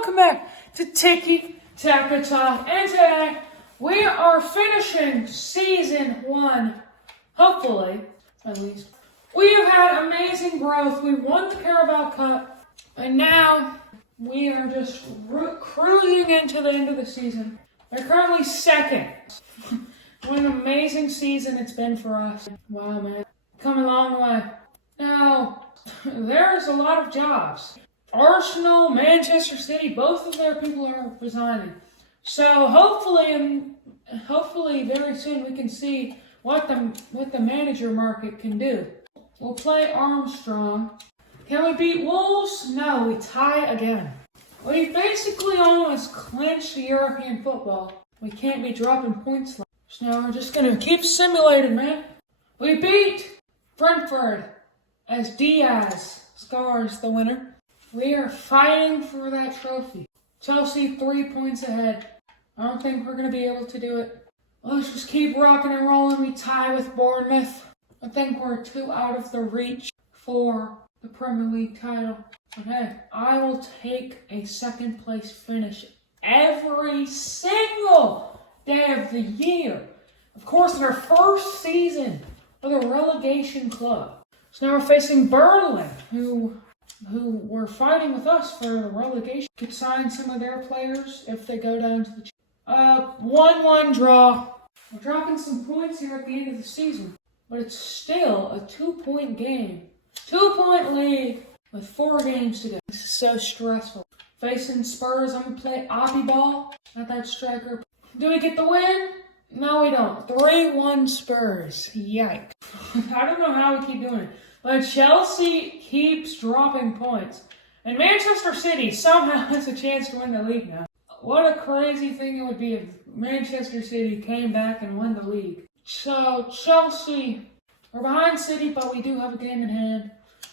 welcome back to Tiki Taka Talk. And today, we are finishing Season 1, hopefully, at least. We have had amazing growth. We won the Carabao Cup, and now we are just cruising into the end of the season. We're currently second. What an amazing season it's been for us. Wow, man. Come a long way. Now, there's a lot of jobs. Arsenal, Manchester City, both of their people are resigning. So hopefully very soon we can see what the manager market can do. We'll play Armstrong. Can we beat Wolves? No, we tie again. We basically almost clinched the European football. We can't be dropping points like this. So now we're just going to keep simulating, man. We beat Brentford as Diaz scores the winner. We are fighting for that trophy. Chelsea 3 points ahead. I don't think we're going to be able to do it. Let's just keep rocking and rolling. We tie with Bournemouth. I think we're 2 out of the reach for the Premier League title. Okay, I will take a second place finish every single day of the year. Of course, in our first season for the relegation club. So now we're facing Burnley, who were fighting with us for the relegation. Could sign some of their players if they go down to the 1-1 draw. We're dropping some points here at the end of the season, but it's still a 2-point game. 2-point lead with 4 games to go. This is so stressful. Facing Spurs, I'm going to play Oppie Ball at that striker. Do we get the win? No, we don't. 3-1 Spurs. Yikes. I don't know how we keep doing it. But Chelsea keeps dropping points. And Manchester City somehow has a chance to win the league now. What a crazy thing it would be if Manchester City came back and won the league. So, Chelsea, we're behind City, but we do have a game in hand.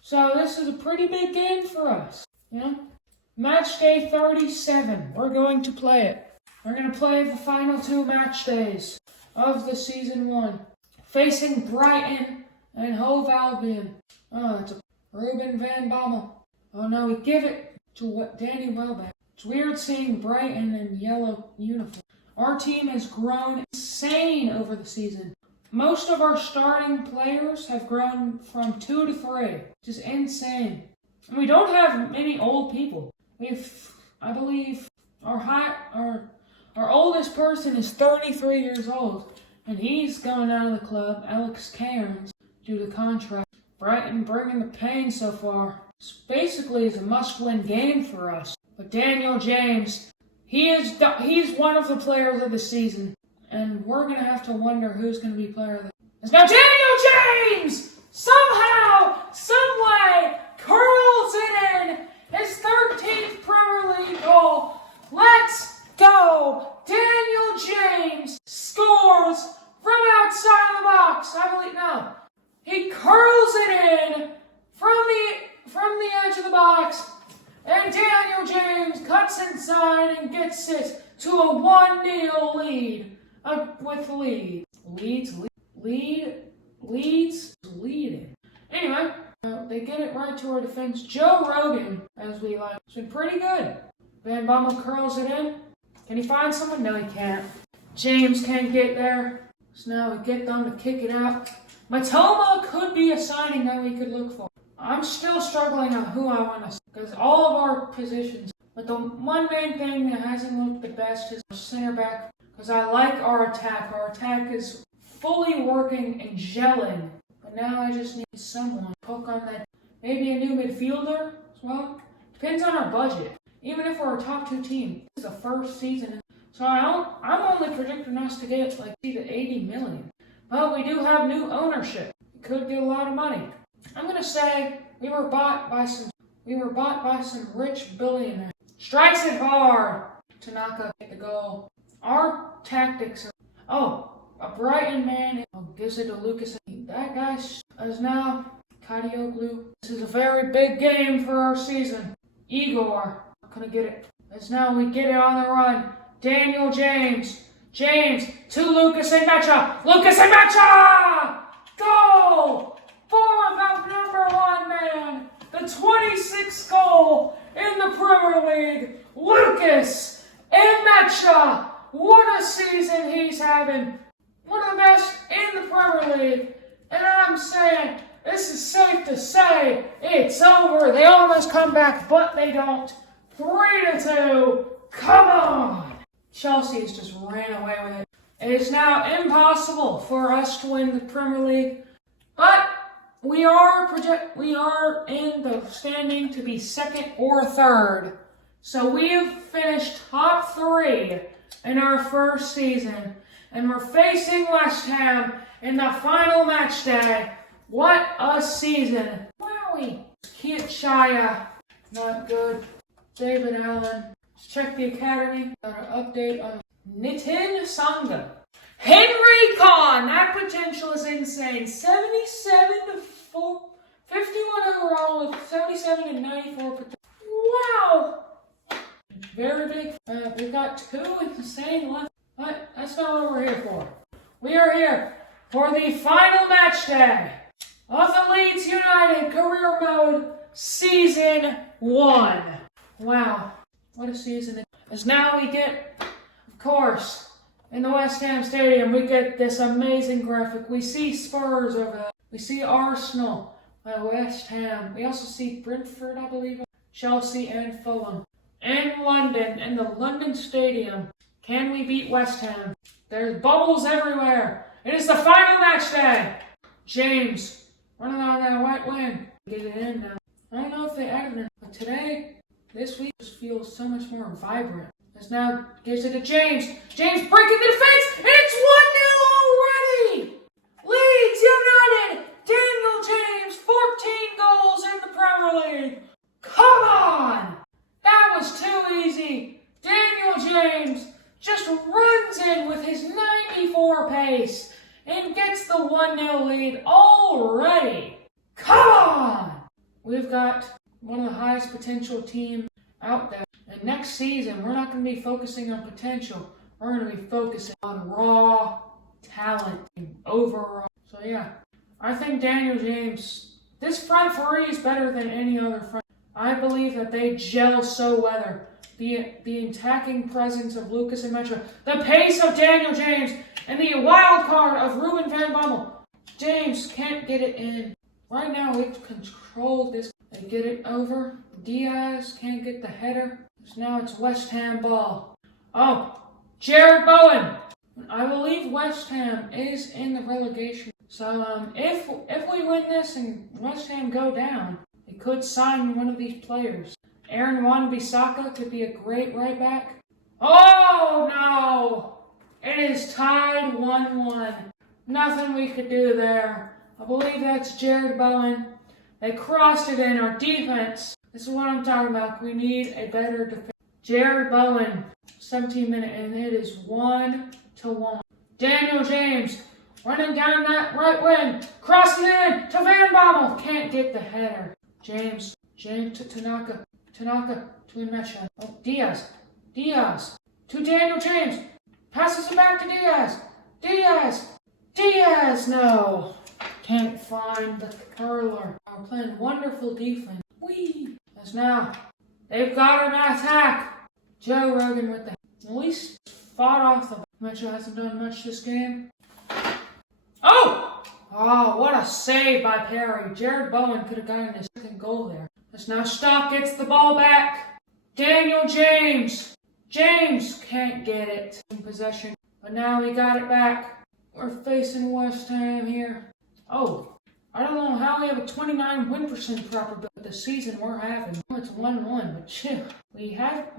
So, this is a pretty big game for us. You know? Match day 37. We're going to play it. We're going to play the final 2 match days of the Season 1. Facing Brighton and Hove Albion. Oh, it's a Ruben Van Bommel. Oh no, we give it to Danny Welbeck. It's weird seeing Brighton in yellow uniform. Our team has grown insane over the season. Most of our starting players have grown from 2 to 3, which is insane. And we don't have many old people. I believe our oldest person is 33 years old, and he's going out of the club. Alex Cairns, due to contract. Brighton bringing the pain so far. This basically is a must-win game for us. But Daniel James, he's one of the players of the season, and we're going to have to wonder who's going to be player of the season. It's now Daniel James! Somehow, someway, curls it in! His 13th Premier League goal. Let's go! Daniel James scores from outside the box. I believe, no. He curls it in from the edge of the box. And Daniel James cuts inside and gets it to a 1-0 lead. Leads leading. Anyway, they get it right to our defense. Joe Rogan, as we like. It's been pretty good. Van Bommel curls it in. Can he find someone? No, he can't. James can't get there. So now we get them to kick it out. Matoma could be a signing that we could look for. I'm still struggling on who I want to see, because all of our positions. But the one main thing that hasn't looked the best is our center back, because I like our attack. Our attack is fully working and gelling. But now I just need someone to hook on that. Maybe a new midfielder as well. Depends on our budget. Even if we're a top 2 team, this is the first season. So I'm only predicting us to get like to 80 million. But we do have new ownership. We could get a lot of money. I'm gonna say we were bought by some rich billionaire. Strikes it hard. Tanaka get the goal. Our tactics are a Brighton man gives it to Lucas. That guy is now Kadioglu. This is a very big game for our season. Igor gonna get it. As now we get it on the run. Daniel James to Lucas Emecha. Lucas Emecha! Goal for the number 1 man. The 26th goal in the Premier League, Lucas Nmecha. What a season he's having. One of the best in the Premier League. And I'm saying, this is safe to say, it's over. They almost come back, but they don't. 3-2. Come on. Chelsea has just ran away with it. It is now impossible for us to win the Premier League. But we are in the standing to be second or third. So we have finished top 3 in our first season. And we're facing West Ham in the final match day. What a season. Wowie. Keith Shaya, not good. David Allen. Let's check the academy. Got an update on Nitin Sangha. Henry Khan, that potential is insane. 77 to 4, 51 overall with 77 and 94 potential. Wow. Very big. We've got 2 insane left. But that's not what we're here for. We are here for the final match day of the Leeds United Career Mode Season 1. Wow, what a season. As now we get, of course, in the West Ham Stadium, we get this amazing graphic. We see Spurs over there. We see Arsenal, West Ham. We also see Brentford, I believe, Chelsea and Fulham. In London, in the London Stadium. Can we beat West Ham? There's bubbles everywhere. It is the final match day. James, running on that right wing. Get it in now. I don't know if they added it, but today, this week, just feels so much more vibrant. As now gives it to James. James breaking the defense, and it's 1-0 already. Leeds United. Daniel James, 14 goals in the Premier League. Come on. That was too easy. Daniel James just runs in with his 94 pace and gets the 1-0 lead already. Come on! We've got one of the highest potential teams out there. And next season, we're not going to be focusing on potential. We're going to be focusing on raw talent overall. So yeah, I think Daniel James, this front 3 is better than any other front. I believe that they gel so well. The attacking presence of Lucas Nmecha, the pace of Daniel James, and the wild card of Ruben van Bommel. James can't get it in. Right now, we've controlled this. They get it over. Diaz can't get the header. So now it's West Ham ball. Oh, Jared Bowen. I believe West Ham is in the relegation. So if we win this and West Ham go down, they could sign one of these players. Aaron Wan-Bissaka could be a great right back. Oh, no! It is tied 1-1. Nothing we could do there. I believe that's Jared Bowen. They crossed it in our defense. This is what I'm talking about. We need a better defense. Jared Bowen, 17 minutes, and it is 1-1. Daniel James running down that right wing. Crossing it in to Van Bommel. Can't get the header. James to Tanaka. Tanaka to Nmecha. Oh, Diaz to Daniel James. Passes it back to Diaz. No. Can't find the curler. We're playing wonderful defense. Whee! As now, they've got an attack. Joe Rogan with the at least fought off the Nmecha hasn't done much this game. Oh, what a save by Perry. Jared Bowen could have gotten his second goal there. As now Stock gets the ball back. Daniel James. James can't get it in possession. But now he got it back. We're facing West Ham here. Oh, I don't know how we have a 29 win percent probability this season we're having. It's 1-1, but chill. We haven't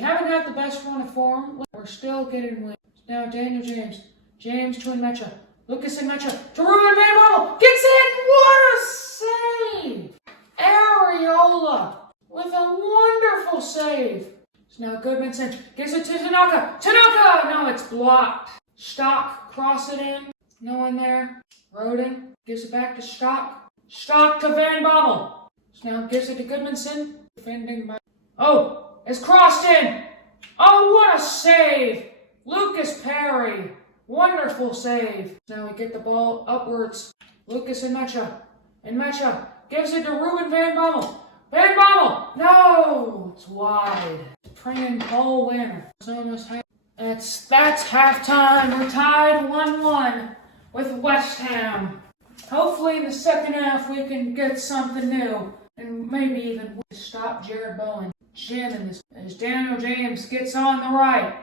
had the best run of form. We're still getting wins. Now Daniel James. James to Nmecha. Lucas Nmecha to Ruben van Bommel. Gets in. What a save! Areola with a wonderful save. So now Goodmanson gives it to Tanaka. No, it's blocked. Stock, cross it in. No one there. Roden gives it back to Stock. Stock to Van Bommel. So now gives it to Goodmanson. Defending by... Oh, it's crossed in. Oh, what a save. Lucas Perry. Wonderful save. Now we get the ball upwards. Lucas Nmecha. Nmecha gives it to Ruben van Bommel. Van Bommel! No! It's wide. Bringing Paul Werner. It's almost half. That's halftime. We're tied 1-1 with West Ham. Hopefully in the second half we can get something new. And maybe even stop Jared Bowen. Jamming this as Daniel James gets on the right.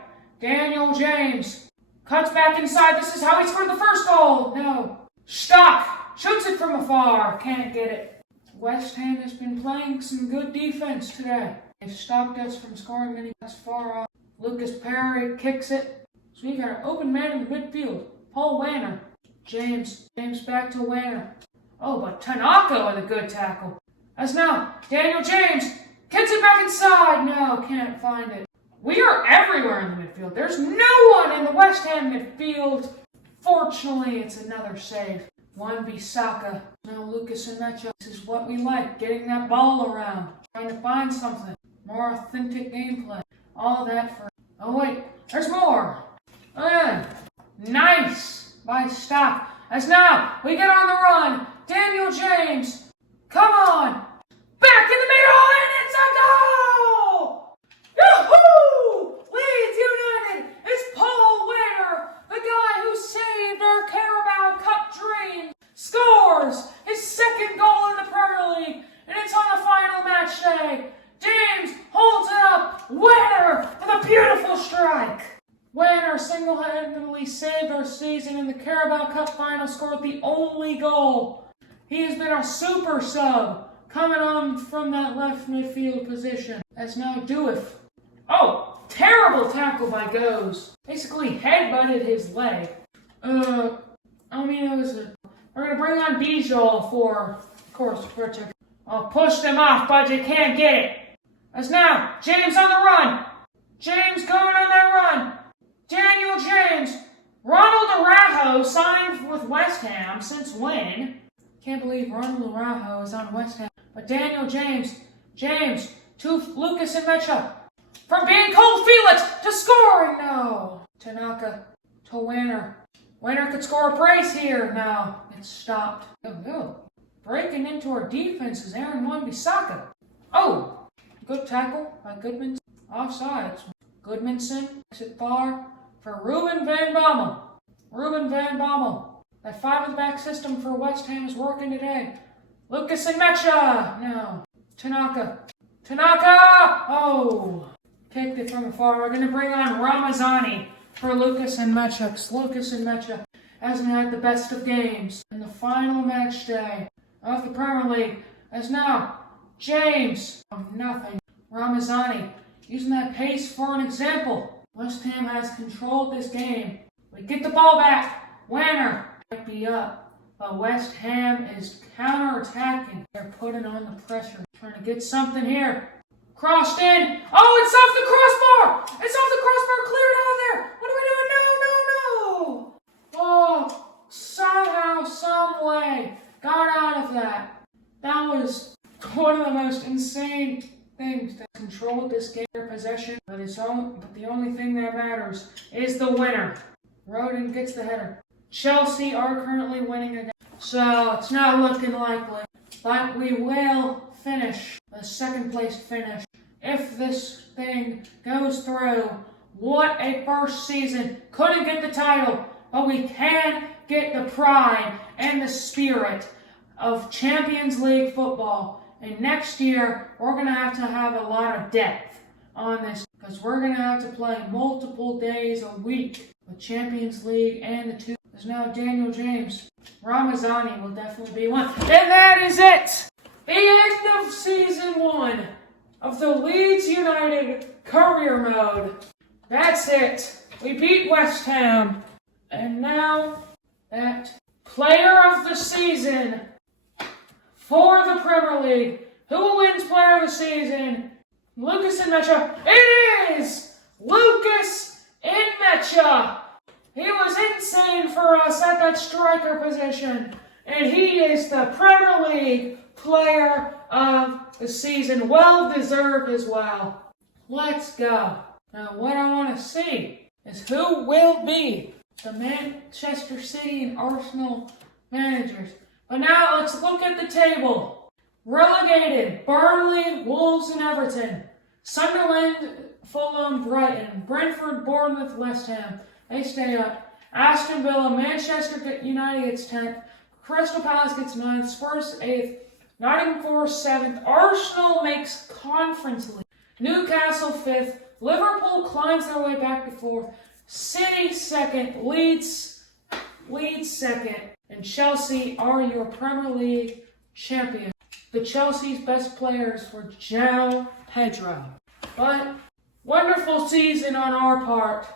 Daniel James cuts back inside. This is how he scored the first goal. No. Stock shoots it from afar. Can't get it. West Ham has been playing some good defense today. They've stopped us from scoring many shots far off. Lucas Perry kicks it. So we got an open man in the midfield. Paul Werner. James back to Werner. Oh, but Tanaka with a good tackle. As now, Daniel James kicks it back inside. No, can't find it. We are everywhere in the midfield. There's no one in the West Ham midfield. Fortunately, it's another save. Wan-Bissaka. Now Lucas and Mecha. This is what we like. Getting that ball around. Trying to find something. More authentic gameplay. All that for... Oh, wait. There's more. And nice by Stock. As now, we get on the run. Daniel James. Come on. Back in the middle, and it's a goal! Yahoo! Leeds United is Paul Werner, the guy who saved our Carabao Cup dream, scores his second goal in the Premier League, and it's on the final match day. James holds it up. Werner with a beautiful strike. Werner single-handedly saved our season in the Carabao Cup final, scored the only goal. He has been a super sub. Coming on from that left midfield position. That's now Douif. Oh, terrible tackle by Goes. Basically headbutted his leg. We're going to bring on Bijol for, of course, protect. I'll push them off, but you can't get it. As now, James on the run. James going on that run. Daniel James. Ronald Araujo signed with West Ham since when? Can't believe Ronald Araujo is on West Ham. But Daniel James to Lucas and Mecha. From being cold Felix to scoring. No. Tanaka to Werner. Werner could score a brace here. No. It's stopped. Oh. Breaking into our defense is Aaron Wan-Bissaka. Oh. Good tackle by Goodmanson. Offsides. Goodmanson makes it far for Ruben Van Bommel. Ruben Van Bommel. That 5-at-the-back system for West Ham is working today. Lucas and Mecha! No. Tanaka! Oh! Kicked it from afar. We're going to bring on Ramazani for Lucas and Mecha. Lucas and Mecha hasn't had the best of games in the final match day of the Premier League. As now, James. Oh, nothing. Ramazani using that pace for an example. West Ham has controlled this game. We get the ball back. Werner might be up. But West Ham is counter-attacking. They're putting on the pressure. Trying to get something here. Crossed in. Oh, it's off the crossbar! It's off the crossbar! Clear it out of there! What are we doing? No! Oh, somehow, some way, got out of that. That was one of the most insane things that controlled this game. Possession, but the only thing that matters is the winner. Rodin gets the header. Chelsea are currently winning again, so it's not looking likely. But we will finish a second place finish. If this thing goes through, what a first season. Couldn't get the title, but we can get the pride and the spirit of Champions League football. And next year, we're going to have a lot of depth on this, because we're going to have to play multiple days a week with Champions League and the two. There's now Daniel James. Ramazani will definitely be one. And that is it! The end of Season 1 of the Leeds United Career Mode. That's it. We beat West Ham. And now, that Player of the Season for the Premier League. Who wins Player of the Season? Lucas and Mecha. It is Lucas and Mecha. He was insane for us at that striker position. And he is the Premier League Player of the Season. Well deserved as well. Let's go. Now what I want to see is who will be the Manchester City and Arsenal managers. But now let's look at the table. Relegated, Burnley, Wolves and Everton. Sunderland, Fulham, Brighton. Brentford, Bournemouth, West Ham. They stay up. Aston Villa, Manchester United gets 10th. Crystal Palace gets 9th. Spurs 8th. Nottingham Forest 7th. Arsenal makes Conference League. Newcastle 5th. Liverpool climbs their way back to 4th. City 2nd. Leeds 2nd. And Chelsea are your Premier League champions. The Chelsea's best players were João Pedro. But wonderful season on our part.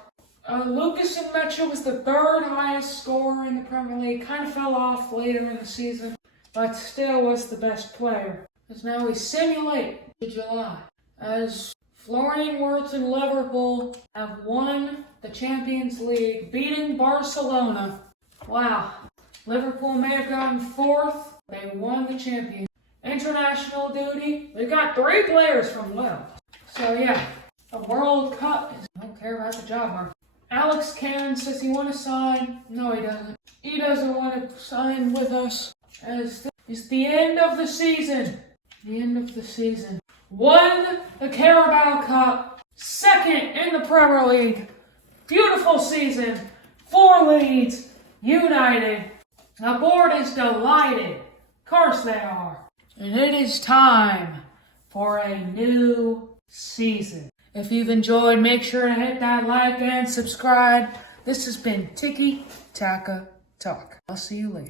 Lucas Nmecha was the 3rd highest scorer in the Premier League. Kind of fell off later in the season, but still was the best player. As now we simulate to July. As Florian Wirtz and Liverpool have won the Champions League, beating Barcelona. Wow. Liverpool may have gotten 4th. They won the Champions. International duty. We got 3 players from Lille. So yeah, the World Cup is, I don't care about the job market. Alex Cairns says he want to sign. No, he doesn't. He doesn't want to sign with us. As it's the end of the season. The end of the season. Won the Carabao Cup. 2nd in the Premier League. Beautiful season for Leeds United. The board is delighted. Of course they are. And it is time for a new season. If you've enjoyed, make sure to hit that like and subscribe. This has been Tiki Taka Talk. I'll see you later.